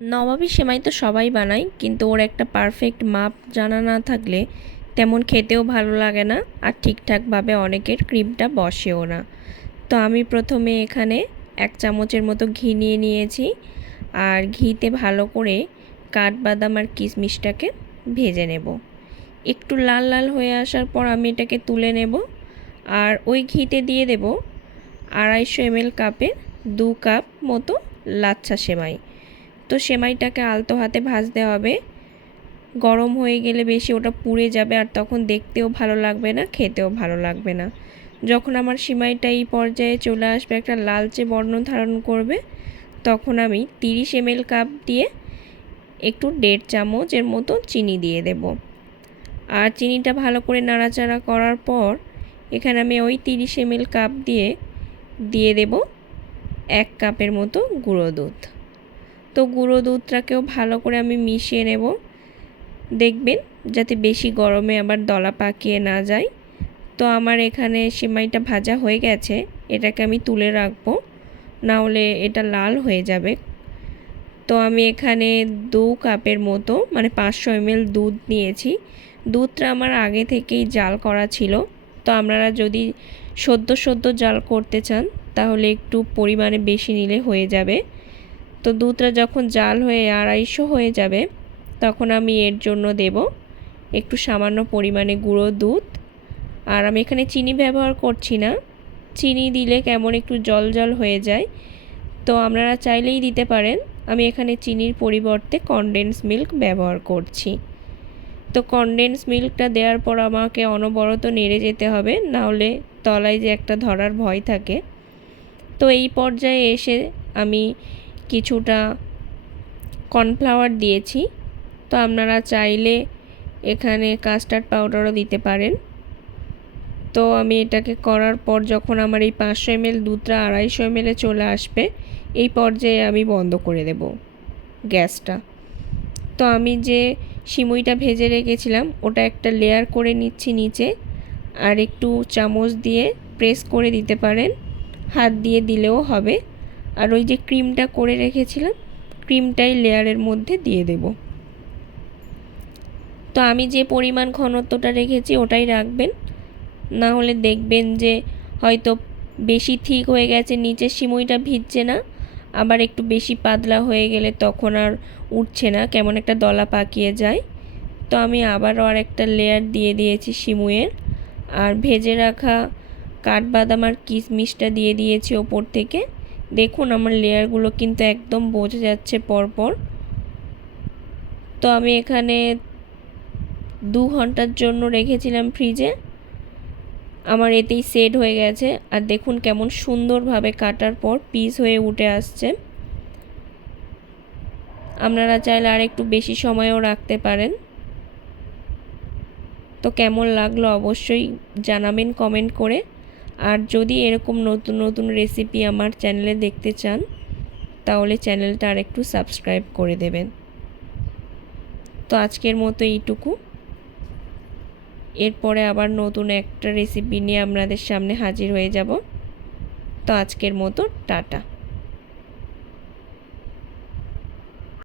নবাবী সেমাই তো সবাই বানায়, কিন্তু ওর একটা পারফেক্ট মাপ জানা না থাকলে তেমন খেতেও ভালো লাগে না, আর ঠিকঠাকভাবে অনেকের ক্রিমটা বসেও না। তো আমি প্রথমে এখানে 1 চামচের মতো ঘি নিয়ে নিয়েছি, আর ঘিতে ভালো করে কাঠবাদাম আর কিশমিশটাকে ভেজে নেব। একটু লাল লাল হয়ে আসার পর আমি এটাকে তুলে নেব, আর ওই ঘিতে দিয়ে দেব 250 ml কাপের 2 কাপ মতো লাচ্ছা সেমাই। তো সেমাইটাকে আলতো হাতে ভাজতে হবে, গরম হয়ে গেলে বেশি ওটা পুড়ে যাবে, আর তখন দেখতেও ভালো লাগবে না, খেতেও ভালো লাগবে না। যখন আমার সেমাইটা এই পর্যায়ে চলে আসবে, একটা লালচে বর্ণ ধারণ করবে, তখন আমি 30 ml কাপ দিয়ে একটু 1.5 চামচের মতো চিনি দিয়ে দেব। আর চিনিটা ভালো করে নাড়াচাড়া করার পর এখানে আমি ওই 30 ml কাপ দিয়ে দেব 1 কাপের মতো গুঁড়ো দুধ। তো গুঁড়ো দুধটাকেও ভালো করে আমি মিশিয়ে নেব। দেখবেন যাতে বেশি গরমে আবার দলা পাকিয়ে না যায়। তো আমার এখানে সেমাইটা ভাজা হয়ে গেছে, এটাকে আমি তুলে রাখবো, না হলে এটা লাল হয়ে যাবে। তো আমি এখানে 2 কাপের মতো মানে 500 ml দুধ নিয়েছি। দুধটা আমার আগে থেকেই জাল করা ছিল। তো আপনারা যদি সদ্য জাল করতে চান তাহলে একটু পরিমাণে বেশি নিলে হয়ে যাবে। তো দুধটা যখন জাল হয়ে 250 হয়ে যাবে, তখন আমি এর জন্য দেব একটু সামান্য পরিমাণে গুঁড়ো দুধ। আর আমি এখানে চিনি ব্যবহার করছি না, চিনি দিলে কেমন একটু জল জল হয়ে যায়, তো আপনারা চাইলেই দিতে পারেন। আমি এখানে চিনির পরিবর্তে কনডেন্স মিল্ক ব্যবহার করছি। তো কনডেন্স মিল্কটা দেওয়ার পর আমাকে অনবরত নেড়ে যেতে হবে, না হলে তলায় যে একটা ধরার ভয় থাকে। তো এই পর্যায়ে এসে আমি কিছুটা কর্নফ্লাওয়ার দিয়েছি। তো আপনারা চাইলে এখানে কাস্টার্ড পাউডারও দিতে পারেন। তো আমি এটাকে করার পর যখন আমার এই 500 ml দুধটা 250 ml চলে আসবে, এই পর্যায়ে আমি বন্ধ করে দেব গ্যাসটা। তো আমি যে সিমুইটা ভেজে রেখেছিলাম ওটা একটা লেয়ার করে নিচ্ছি নিচে, আর একটু চামচ দিয়ে প্রেস করে দিতে পারেন, হাত দিয়ে দিলেও হবে। আর ওই যে ক্রিমটা করে রেখেছিলাম, ক্রিমটাই লেয়ারের মধ্যে দিয়ে দেব। তো আমি যে পরিমাণ ঘনত্বটা রেখেছি ওটাই রাখবেন, না হলে দেখবেন যে হয়তো বেশি থিক হয়ে গেছে, নিচের সিমুইটা ভিজছে না, আবার একটু বেশি পাতলা হয়ে গেলে তখন আর উঠছে না, কেমন একটা দলা পাকিয়ে যায়। তো আমি আবারও আর একটা লেয়ার দিয়ে দিয়েছি সিমুইয়ের, আর ভেজে রাখা কাঠবাদাম আর কিশমিশটা দিয়ে দিয়েছি ওপর থেকে। দেখুন আমার লেয়ারগুলো কিন্তু একদম বোঝা যাচ্ছে পরপর। তো আমি এখানে 2 ঘন্টার জন্য রেখেছিলাম ফ্রিজে, আমার এতেই সেট হয়ে গেছে। আর দেখুন কেমন সুন্দরভাবে কাটার পর পিস হয়ে উঠে আসছে। আপনারা চাইলে আর একটু বেশি সময়ও রাখতে পারেন। তো কেমন লাগলো অবশ্যই জানাবেন কমেন্ট করে। আর যদি এরকম নতুন নতুন রেসিপি আমার চ্যানেলে দেখতে চান তাহলে চ্যানেলটা আর একটু সাবস্ক্রাইব করে দেবেন। তো আজকের মতো এইটুকু, এরপরে আবার নতুন একটা রেসিপি নিয়ে আপনাদের সামনে হাজির হয়ে যাব। তো আজকের মতো টাটা।